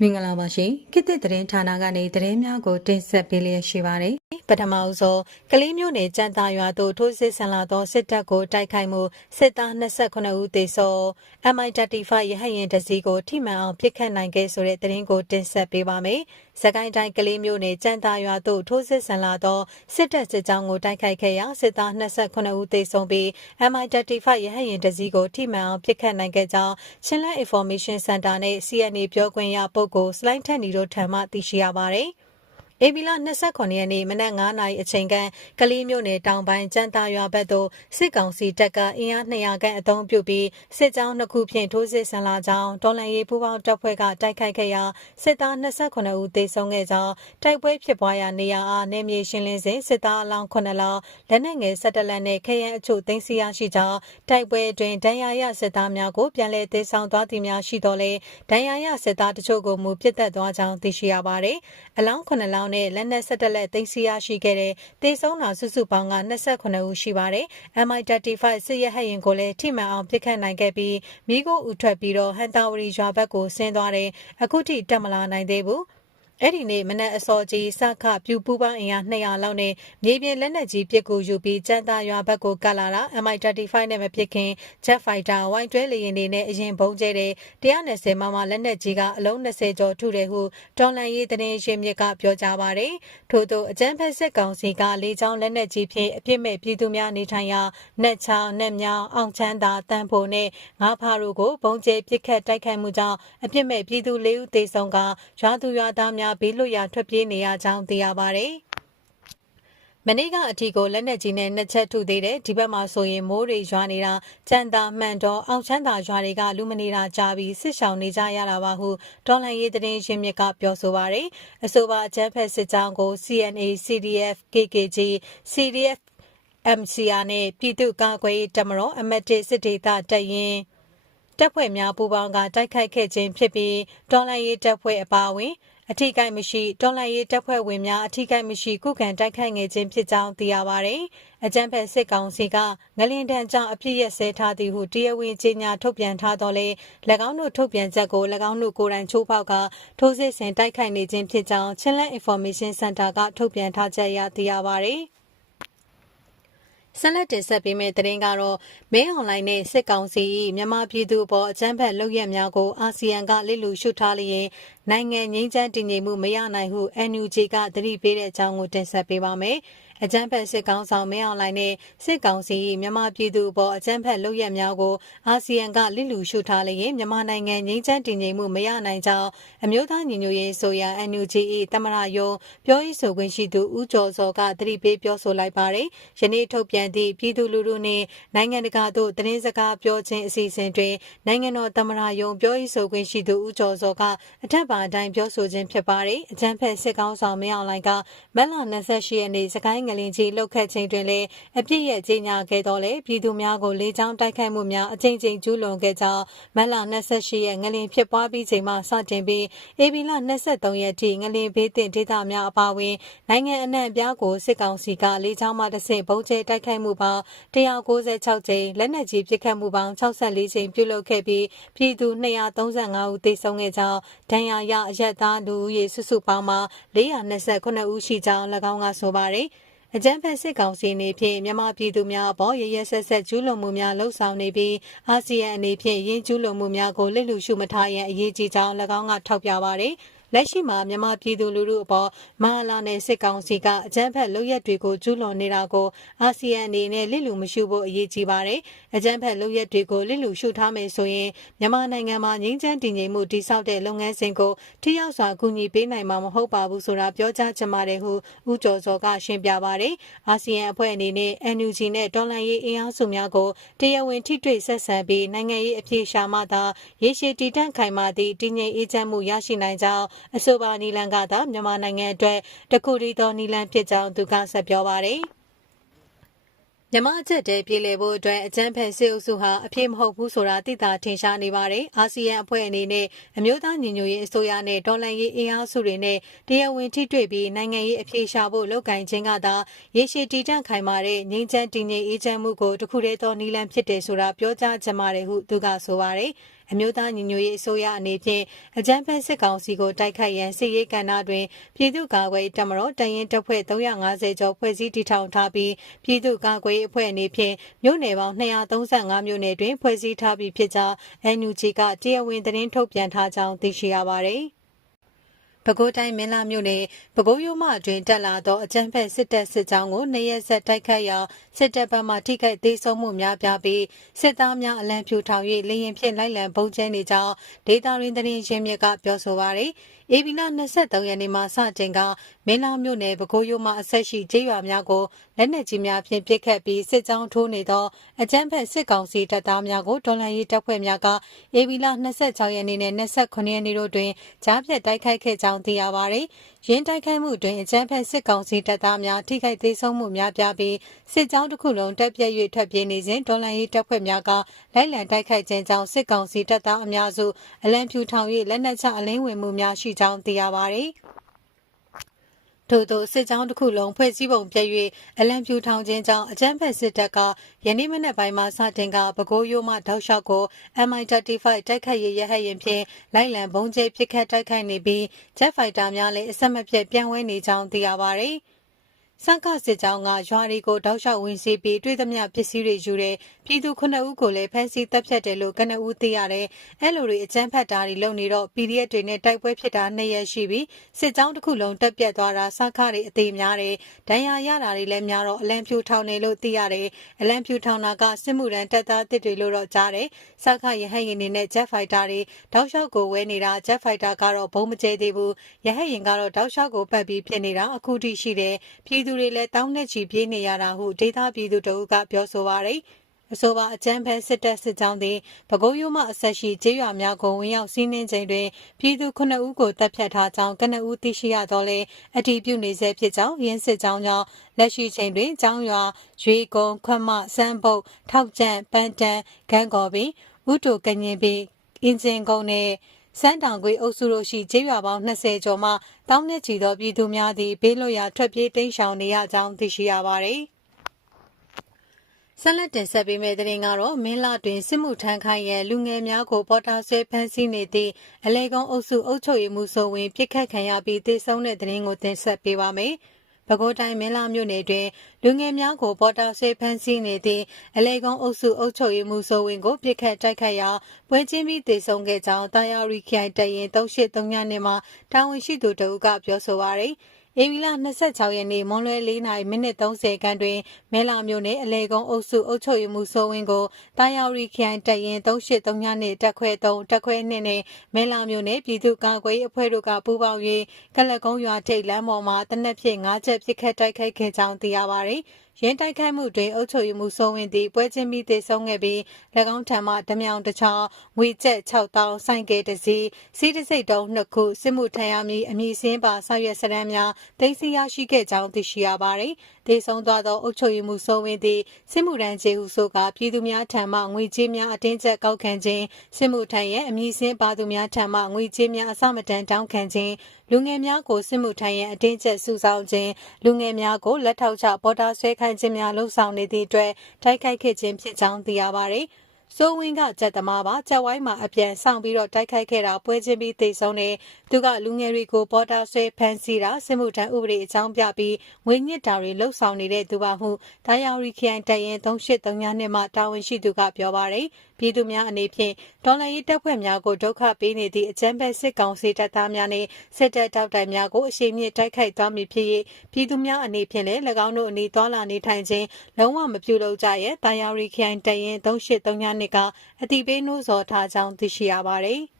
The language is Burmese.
မင်္ဂလာပါရှင်ခေတ်သစ်သတင်းဌာနကနေသတင်းများကိုတင်ဆက်ပေးလျက်ရှိပါတယ်ပထမအဆုံးကလေးမျိုးနယ်ကြံသာရွာသို့ထိုးစစ်ဆန်လာသောစစ်တပ်ကိုတိုက်ခိုက်မှုစစ်သား29ဦးသေဆုံး MI35 ရဟတ်ယာဉ်တစ်စီးကိုထိမှန်အောင်ပစ်ခတ်နိုင်ခဲ့ဆိုတဲ့သတင်းကိုတင်ဆက်ပေးပါမယ်စကိုင်းတိုင်းကလေးမျိုးနယ်ကြံသာရွာသို့ထိုးစစ်ဆန်လာသောစစ်တပ်စစ်ကြောင်းကိုတိုက်ခိုက်ခဲ့ရာစစ်သား29ဦးသေဆုံးပြီး MI35 ရဟတ်ယာဉ်တစ်စီးကိုထိမှန်အောင်ပစ်ခတ်နိုင်ခဲ့ကြောင်းချင်းလက် Information Center နဲ့ CNA ပြောခွင့်ရပုဂ္ဂိုလ်စလိုင်းထက်နီတို့ထံမှသိရှိရပါတယ်။ ဧပြီလ29ရက်နေ့မနက်9:00နာရီအချိန်ကကလေးမျိုးနယ်တောင်ပိုင်းကျန်းသားရွာဘက်သို့စစ်ကောင်စီတပ်ကအင်အား200ခန့်အုံပြုပြီးစစ်ကြောင်းနှစ်ခုဖြင့်ထိုးစစ်ဆင်လာကြောင်းတော်လန်ရေးပူးပေါင်းတပ်ဖွဲ့ကတိုက်ခိုက်ခဲ့ရာစစ်သား29ဦးသေဆုံးခဲ့ကြောင်းတိုက်ပွဲဖြစ်ပွားရာနေရာအားနေမြေရှင်းလင်းစဉ်စစ်သားအလောင်း9လောင်းလက်နက်ငယ်17လက်နဲ့ခရဲအချို့သိမ်းဆည်းရရှိကြောင်းတိုက်ပွဲတွင်ဒဏ်ရာရစစ်သားများကိုပြန်လည်သေဆောင်သွားသည်များရှိတော်လဲဒဏ်ရာရစစ်သားတချို့ကိုမူပစ်သက်သွားကြောင်းသိရှိရပါတယ်။အလောင်း9လောင်းင်းနဲ့လက်နက်ဆက်တက်လက်သိမ်းဆည်းရရှိခဲ့တဲ့တေဆုံးတာစုစုပေါင်းက28ဦးရှိပါတယ်။ MI35 စစ်ရဟတ်ရင်ကိုလည်းထိမှန်အောင်ပစ်ခတ်နိုင်ခဲ့ပြီးမိကိုဥထွက်ပြီးတော့ဟန်တာဝရီရွာဘက်ကိုဆင်းသွားတယ်။အခုထိတက်မလာနိုင်သေးဘူး။ အဲ့ဒီနေ့မနက်အစောကြီးစခပြူပူပန်းအင်အား200လောက်နဲ့မြေပြင်လက်နက်ကြီးပစ်ကူယူပြီးကြမ်းသားရွာဘက်ကိုကတ်လာတာ MI35 နဲ့မပစ်ခင် Jet Fighter ဝိုင်းတွဲလေယာဉ်တွေနဲ့အရင်ဘုံကျဲတဲ့120မမလက်နက်ကြီးကအလုံး20ကျော်ထုတယ်ဟုတော်လန်ရေးသတင်းရင်းမြစ်ကပြောကြားပါတယ်။ထို့သောအကြမ်းဖက်စစ်ကောင်စီကလေကြောင်းလက်နက်ကြီးဖြင့်အပြစ်မဲ့ပြည်သူများနေထိုင်ရာနက်ချောင်းနက်မြောင်းအောင်ချမ်းသာတန်ဖို့နဲ့ငါးဖားတို့ကိုဘုံကျဲပစ်ခတ်တိုက်ခိုက်မှုကြောင့်အပြစ်မဲ့ပြည်သူ၄ဦးသေဆုံးကရွာသူရွာသားများများဘေးလွတ်ရာထွက်ပြေးနေရကြောင်းသိရပါတယ်။မနေ့ကအထီကိုလက်နက်ကြီးနဲ့နှစ်ချက်ထုသေးတယ်ဒီဘက်မှာဆိုရင်မိုးတွေရွာနေတာကြံတာမှန်တော့အောင်ချမ်းသာရွာတွေကလူမနေတာကြာပြီးစစ်ဆောင်နေကြရတာပါဟုဒေါ်လန်ရေးသတင်းရင်းမြစ်ကပြောဆိုပါရယ်အဆိုပါအကြမ်းဖက်စစ်ကြောင်းကို CNA CDF KKG CDF MCR နဲ့ပြည်သူ့ကာကွယ်ရေးတပ်မတော်အမတ်တစ်စစ်ဒေသတပ်ရင်း တပ်ဖွဲ့များပူးပေါင်းကတိုက်ခိုက်ခဲ့ခြင်းဖြစ်ပြီးဒေါ်လာရေးတပ်ဖွဲ့အပါအဝင်အထီးကိုက်မရှိတော်လှန်ရေးတပ်ဖွဲ့ဝင်များအထီးကိုက်မရှိကုခံတိုက်ခိုက်ငယ်ခြင်းဖြစ်ကြောင်းသိရပါဗျ။အကြမ်းဖက်စစ်ကောင်စီကငလင်တန်ကြောင့်အပြစ်ရက်စဲထားသည်ဟုတရားဝင်ကြေညာထုတ်ပြန်ထားတော်လဲ၎င်းတို့ထုတ်ပြန်ချက်ကို၎င်းတို့ကိုယ်တိုင်ချိုးဖောက်ကထိုးစစ်ဆင်တိုက်ခိုက်နေခြင်းဖြစ်ကြောင်းချင်းလက် Information Center ကထုတ်ပြန်ထားချက်အရသိရပါဗျ။ ဆက်လက်တင်ဆက်ပေးမယ့်သတင်းကတော့မင်းအွန်လိုင်းနဲ့စစ်ကောင်စီ၏မြန်မာပြည်သူအပေါ်အကြမ်းဖက်လုပ်ရက်များကိုအာဆီယံကလစ်လူရှုထားလျင် နိုင်ငံငြိမ်းချမ်းတည်ငြိမ်မှုမရနိုင်ဟု NUG ကသတိပေးတဲ့အကြောင်းကိုတင်ဆက်ပေးပါမယ်။အကြမ်းဖက်စစ်ကောင်ဆောင်မင်းအောင်လှိုင်နဲ့စစ်ကောင်စီမြန်မာပြည်သူအပေါ်အကြမ်းဖက်လုပ်ရများကိုအာဆီယံကလစ်လူရှုထားလျင်မြန်မာနိုင်ငံငြိမ်းချမ်းတည်ငြိမ်မှုမရနိုင်ကြောင်းအမျိုးသားညီညွတ်ရေးဆိုရာ NUG ၏တမရယုံပြောရေးဆိုခွင့်ရှိသူဦးကျော်စောကသတိပေးပြောဆိုလိုက်ပါတယ်။ယနေ့ထုတ်ပြန်သည့်ပြည်သူလူထုနှင့်နိုင်ငံတကာသို့သတင်းစကားပြောခြင်းအစီအစဉ်တွင်နိုင်ငံတော်တမရယုံပြောရေးဆိုခွင့်ရှိသူဦးကျော်စောကအထက်ပါအတိုင်းပြောဆိုခြင်းဖြစ်ပါတယ်။အကြမ်းဖက်စစ်ကောင်ဆောင်မင်းအောင်လှိုင်ကမက်လ28ရက်နေ့စကိုင်းငလင်ကြီးလှုပ်ခတ်ခြင်းတွင်လည်းအပြစ်ရဲ့ကြီးညာခဲ့တော်လဲပြည်သူများကိုလေကြောင်းတိုက်ခိုက်မှုများအကြိမ်ကြိမ်ကျူးလွန်ခဲ့ကြောင်းမက်လ28ရက်ငလင်ဖြစ်ပွားပြီးချိန်မှစတင်ပြီးဧပြီလ23ရက်ထိငလင်ဘေးတင်ဒေသများအပါအဝင်နိုင်ငံအနှံ့အပြားကိုစစ်ကောင်စီကလေကြောင်းမှတဆင့်ပုံကျဲတိုက်ခိုက်မှုပေါင်း196ကြိမ်လက်နက်ကြီးပစ်ခတ်မှုပေါင်း64ကြိမ်ပြုလုပ်ခဲ့ပြီးပြည်သူ235ဦးသေဆုံးခဲ့ကြောင်းဒဏ်ရာရအရက်သားလူဦးရေစုစုပေါင်းမှာ429ဦးရှိကြောင်း၎င်းကဆိုပါတယ်။အကြမ်းဖက်စစ်ကောင်စီအနေဖြင့်မြန်မာပြည်သူများအပေါ်ရရဆက်ဆက်ကျူးလွန်မှုများလှုံ့ဆော်နေပြီးအာဆီယံအနေဖြင့်ရင်းကျူးလွန်မှုများကိုလစ်လျူရှုမထားရန်အရေးကြီးကြောင်း၎င်းကထောက်ပြပါသည်။ လက်ရှိမှာမြန်မာပြည်သူလူထုအပေါ်မဟာလာနယ်စစ်ကောင်စီကအကြမ်းဖက်လုပ်ရက်တွေကိုကျူးလွန်နေတာကိုအာဆီယံအနေနဲ့လစ်လူမရှုဖို့အရေးကြီးပါတယ်။အကြမ်းဖက်လုပ်ရက်တွေကိုလစ်လူရှုထားမယ်ဆိုရင်မြန်မာနိုင်ငံမှာငြိမ်းချမ်းတည်ငြိမ်မှုတည်ဆောက်တဲ့လုပ်ငန်းစဉ်ကိုထိရောက်စွာကူညီပေးနိုင်မှာမဟုတ်ပါဘူးဆိုတာပြောကြားချင်ပါတယ်ဟုဦးကျော်စောကရှင်းပြပါတယ်။အာဆီယံအဖွဲ့အနေနဲ့ NUG နဲ့ဒေါ်လာရေးအင်အားစုများကိုတရားဝင်ထိတွေ့ဆက်ဆံပြီးနိုင်ငံရေးအပြေရှာမှသာရေရှည်တည်တံ့ခိုင်မာသည့်တည်ငြိမ်အေးချမ်းမှုရရှိနိုင်ကြောင်းအဆိုပါနီလန်ကသာမြန်မာနိုင်ငံအတွက်တခုတည်းသောနီလန်ဖြစ်ကြောင်းသူကဆက်ပြောပါတယ်။မြမအချက်တဲပြည်လေဖို့အတွက်အကြမ်းဖက်စစ်အုပ်စုဟာအပြည့်မဟုတ်ဘူးဆိုတာသိတာထင်ရှားနေပါတယ်။အာဆီယံအဖွဲ့အနေနဲ့အမျိုးသားညီညွတ်ရေးအစိုးရနဲ့ဒေါ်လာရေးအင်အားစုတွေနဲ့တရားဝင်ထိတွေ့ပြီးနိုင်ငံရေးအပြေရှားဖို့လုပ်ကင်ခြင်းကသာရေရှည်တည်တံ့ခိုင်မာတဲ့ငြိမ်းချမ်းတည်ငြိမ်အေးချမ်းမှုကိုတခုတည်းသောနည်းလမ်းဖြစ်တယ်ဆိုတာပြောကြားချင်ပါတယ်ဟုသူကဆိုပါတယ်။ အမျိုးသားညီညွတ်ရေးအစိုးရအနေဖြင့်အကြမ်းဖက်စစ်ကောင်စီကိုတိုက်ခိုက်ရန်စစ်ရေးကဏ္ဍတွင်ပြည်သူ့ကာကွယ်တပ်မတော်တရင်တပ်ဖွဲ့350ကျော်ဖွဲ့စည်းတည်ထောင်ထားပြီးပြည်သူ့ကာကွယ်အဖွဲ့အနေဖြင့်မြို့နယ်ပေါင်း235မြို့နယ်တွင်ဖွဲ့စည်းထားပြီးဖြစ်ကြောင်း NUG ကတရားဝင်သတင်းထုတ်ပြန်ထားကြောင်းသိရှိရပါသည်။ပဲခူးတိုင်းမင်းလာမြို့နယ်ပဲခူးရိုးမအတွင်တက်လာသောအကြမ်းဖက်စစ်တပ်စစ်ကြောင်းကိုနေရက်ဆက်တိုက်ခတ်ရာ စစ်တပ်ဘက်မှထိခိုက်သေးဆုံးမှုများပြားပြီးစစ်သားများအလံဖြူထောင်၍လေရင်ဖြင့်လိုက်လံပုံကျဲနေကြောင်းဒေတာရင်းသတင်းရင်းမြစ်ကပြောဆိုပါရယ်ဧပြီလ23ရက်နေ့မှာစတင်ကမင်းလောင်မြို့နယ်ပဲခူးရိုးမှအဆက်ရှိကျေးရွာများကိုလက်နက်ကြီးများဖြင့်ပစ်ခတ်ပြီးစစ်ကြောင်းထိုးနေသောအကြမ်းဖက်စစ်ကောင်စီတပ်သားများကိုဒေါ်လာရေးတပ်ဖွဲ့များကဧပြီလ26ရက်နေ့နဲ့28ရက်နေ့တို့တွင်ကြားဖြတ်တိုက်ခိုက်ခဲ့ကြောင်းသိရပါသည်။ရင်းတိုက်ခိုက်မှုတွင်အကြမ်းဖက်စစ်ကောင်စီတပ်သားများထိခိုက်သေးဆုံးမှုများပြားပြီးစစ်ကြောင်းတစ်ခုလုံးတပ်ပြည့်၍ထွက်ပြေးနေစဉ်ဒေါ်လာရေးတပ်ဖွဲ့များကလိုက်လံတိုက်ခိုက်ခြင်းကြောင့်စစ်ကောင်စီတပ်သားအများစုအလံဖြူထောင်၍လက်နက်ချအလင်းဝင်မှုများရှိကြောင်းသိရပါသည်။ထို့သောစစ်ကြောင်းတစ်ခုလုံးဖွဲ့စည်းပုံပြည့်၍အလံပြူထောင်ခြင်းကြောင့်အကြမ်းဖက်စစ်တပ်ကယနေ့မနက်ပိုင်းမှာစတင်ကပဲခူးရိုးမှတောက်လျှောက်ကို MI35 တိုက်ခိုက်ရေးရဟတ်ရင်ဖြင့်လိုက်လံဘုံကျဲပစ်ခတ်တိုက်ခိုက်နေပြီး Jet Fighter များလည်းအဆက်မပြတ်ပြန်ဝဲနေကြောင်းသိရပါသည်။ စန့်ကစစ်ကြောင်းကရွာတွေကိုတောက်လျှောက်ဝင်စီပြီးတွေ့သမျှပစ္စည်းတွေယူတယ်ပြည်သူခုနှစ်ဦးကိုလည်းဖမ်းဆီးတပ်ဖြတ်တယ်လို့ကနဦးသိရတယ်အဲ့လိုတွေအကြမ်းဖက်တာတွေလုပ်နေတော့ PDF တွေနဲ့တိုက်ပွဲဖြစ်တာနှစ်ရက်ရှိပြီစစ်ကြောင်းတစ်ခုလုံးတက်ပြတ်သွားတာစခတွေအသေးများတယ်ဒဏ်ရာရတာတွေလည်းများတော့အလံဖြူထောင်နေလို့သိရတယ်အလံဖြူထောင်တာကစစ်မှုရန်တပ်သားတစ်တွေလို့တော့ကြားတယ်စခရဟတ်ရင်တွေနဲ့ Jet Fighter တွေတောက်လျှောက်ကိုဝဲနေတာ Jet Fighter ကတော့ဘုံမကျဲသေးဘူးရဟတ်ရင်ကတော့တောက်လျှောက်ကိုပတ်ပြီးဖြစ်နေတာအခုထိရှိတယ်ပြည်သူတွေလည်းတောင်းနဲ့ချီပြေးနေရတာဟုဒေသပြည်သူတအုပ်ကပြောဆိုပါရယ်အဆိုပါအကြမ်းဖက်စစ်တပ်စစ်ကြောင်းသည်ပဲခူးရိုးမှအဆက်ရှိကျေးရွာများကိုဝင်ရောက်စီးနင်းချိန်တွင်ပြည်သူ9ဦးကိုတပ်ဖြတ်ထားကြောင်းကနဦးသိရှိရတော့လဲအတည်ပြုနေဆဲဖြစ်ကြောင်းရင်းစစ်ကြောင်းကြောင့်လက်ရှိချိန်တွင်ကျောင်းရွာရွေကုံခွတ်မစမ်းပုတ်ထောက်ကျန့်ပန်းတန်းဂန်းကော်ပင်ဥတိုကညင်ပင်အင်ဂျင်ကုန်းနှင့် စမ်းတောင်ကွေးအုပ်စုတို့ရှိကျေးရွာပေါင်း20ကျော်မှတောင်းနှက်ချီသောပြည်သူများသည်ဘေးလွတ်ရာထွက်ပြေးတိမ်းရှောင်နေရကြောင်းသိရှိရပါသည်ဆက်လက်တင်ဆက်ပေးမယ့်သတင်းကတော့မင်းလာတွင်စစ်မှုထမ်းခိုင်းရန်လူငယ်များကိုပေါ်တာဆွဲဖမ်းဆီးနေသည့်အလေကုန်းအုပ်စုအုပ်ချုပ်ရေးမှူးဆိုဝင်ပြစ်ခတ်ခံရပြီးတေဆုံးတဲ့သတင်းကိုတင်ဆက်ပေးပါမယ်။ ပဲခူးတိုင်းမင်းလာမြို့နယ်တွင်လူငယ်များကိုပေါ်တာဆွေးဖမ်းဆီးနေသည့်အလေကုန်းအုပ်စုအုပ်ချုပ်ရေးမှူးဆိုဝင်ကိုပြစ်ခတ်တိုက်ခတ်ရာပွဲချင်းပြီးတေဆုံးခဲ့ကြောင်းတာယာရီခိုင်တရင်383ညနေမှာတာဝန်ရှိသူတို့ကပြောဆိုပါရယ်။ ဧပြီလ26ရက်နေ့မွန်လွဲ4နာရီမိနစ်30ခန်းတွင်မဲလာမြို့နယ်အလေကုန်းအုပ်စုအုပ်ချုပ်ရေးမှူးစိုးဝင်းကိုတာယာရီခိုင်တရင်383ညနေတက်ခွဲ3တက်ခွဲ2နဲ့မဲလာမြို့နယ်ပြည်သူ့ကာကွယ်ရေးအဖွဲ့တို့ကပူးပေါင်း၍ကလကုန်းရွာထိပ်လမ်းပေါ်မှာတနက်ဖြန်၅ချက်ပြစ်ခတ်တိုက်ခိုက်ခဲ့ကြောင်းသိရပါသည်။ ရင်းတိုက်ခိုက်မှုတွင်အုပ်ချုပ်ရေးမှူးစိုးဝင်းသည်ပွဲချင်းပြီးသေဆုံးခဲ့ပြီး၎င်းထံမှဓမြောင်တစ်ချောင်းငွေကျပ်6000ဆိုင်ကယ်တစ်စီးစီးတစိတ်တုံးနှစ်ခုစစ်မှုထမ်းရမည်အမည်စင်းပါဆောက်ရွက်စရမ်းများသိသိရရှိခဲ့ကြောင်းသိရှိရပါသည်သေဆုံးသွားသောအုပ်ချုပ်ရေးမှူးစိုးဝင်းသည်စစ်မှုထမ်းခြေဟုဆိုကပြည်သူများထံမှငွေကြေးများအတင်းကျပ်ကောက်ခံခြင်းစစ်မှုထမ်းရဲ့အမည်စင်းပါသူများထံမှငွေကြေးများအစမတန်တောင်းခံခြင်း လူငယ်များကိုစစ်မှုထမ်းရန်အတင်းကျပ်စုဆောင်းခြင်းလူငယ်များကိုလက်ထောက်ချပေါ်တာဆွဲခိုင်းခြင်းများလှုံ့ဆော်နေသည့်အတွက်တိုက်ခိုက်ခဲ့ခြင်းဖြစ်ကြောင်းသိရပါသည်စိုးဝင်းကကြက်သမားပါကြက်ဝိုင်းမှာအပြန်ဆောင်ပြီးတော့တိုက်ခိုက်ခဲ့တာပွဲချင်းပြီးသိဆုံးနေသူကလူငယ်တွေကိုပေါ်တာဆွဲဖမ်းဆီးတာစစ်မှုထမ်းဥပဒေအကြောင်းပြပြီးငွေညစ်တာတွေလှုပ်ဆောင်နေတဲ့သူပါမှုဒါယာရီခရိုင်တရင်383နှစ်မှတာဝန်ရှိသူကပြောပါရယ် ပြည်သူများအနေဖြင့်ဒေါ်လာရေးတပ်ဖွဲ့များကိုဒုက္ခပေးနေသည့်အကြမ်းဖက်စစ်ကောင်စီတပ်သားများနှင့်စစ်တပ်တောက်တိုင်များကိုအရှိန်မြင့်တိုက်ခိုက်သွားမည်ဖြစ်၍ပြည်သူများအနေဖြင့်လည်း၎င်းတို့အနေသွားလာနေထိုင်ခြင်းလုံးဝမပြုလုပ်ကြရဲတာယာရီခရိုင်တရင်383နှစ်ကအတိပေးနှိုးဆော်ထားကြောင်းသိရှိရပါသည်။